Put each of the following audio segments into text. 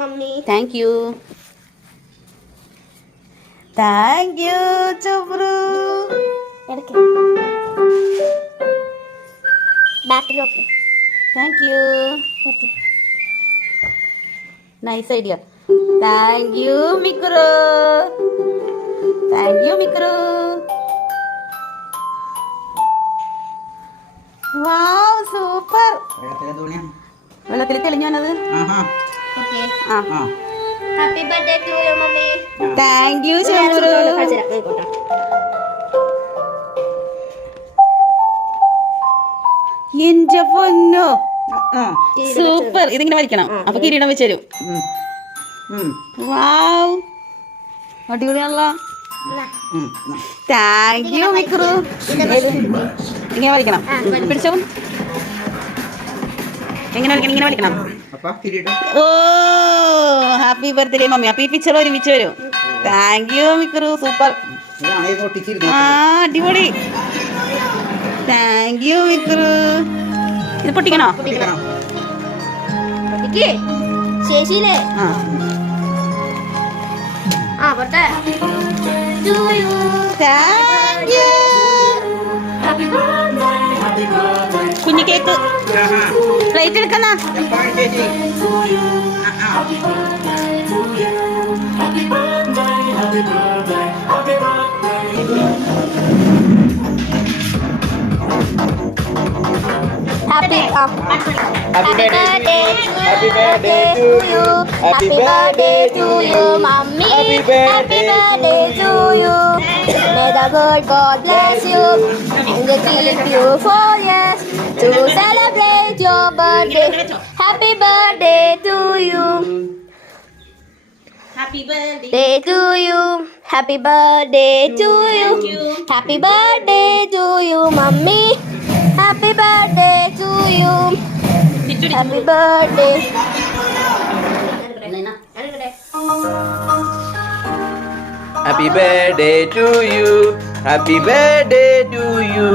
Mummy. Thank you. Thank you Chubru. ബാക്കിലോട്ട്. Thank you. Nice idea. Thank you Mikru. Thank you Mikru. Wow super. വെള്ളത്തിൽ തെളിഞ്ഞു വന്നത്. Happy birthday to you mummy. Thank you Chubru. എന്റെ പൊന്നോ super. ഇതിങ്ങനെ വലിക്കണം, അപ്പൊ കിരീടം വെച്ച് തരും. വാവ് അടിപൊളിയാണല്ലോ. Thank you Mikru. ഇങ്ങനെ വലിക്കണം. പിടിച്ചോ. എങ്ങനെ വലിക്കണം? ഇങ്ങനെ വലിക്കണം. ഓ ഹാപ്പി ബർത്ത്ഡേ മമ്മി. അപ്പൊ ഈ പിക്ചർ ഒരുമിച്ച് വരും. Thank you Mikru. സൂപ്പർ. ആ അടിപൊളി. Thank you Mikru. ഇത് പൊട്ടിക്കണോ? ശേഷിയില്ലേ? പോട്ടെ. കുഞ്ഞു കേക്ക് പ്ലേറ്റ് എടുക്കുന്ന. Happy birthday to you. Happy birthday to you, mommy. Happy birthday to you. May the good God bless you and keep you for years to celebrate your birthday. Happy birthday to you. Happy birthday Day to you. Happy birthday to you. Happy birthday to you, mommy. Happy birthday to you. Happy birthday. Happy birthday to you. Happy birthday to you.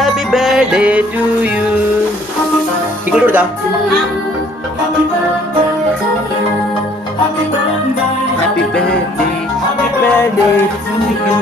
Happy birthday to you. Ikut dulu dah. Happy birthday to you.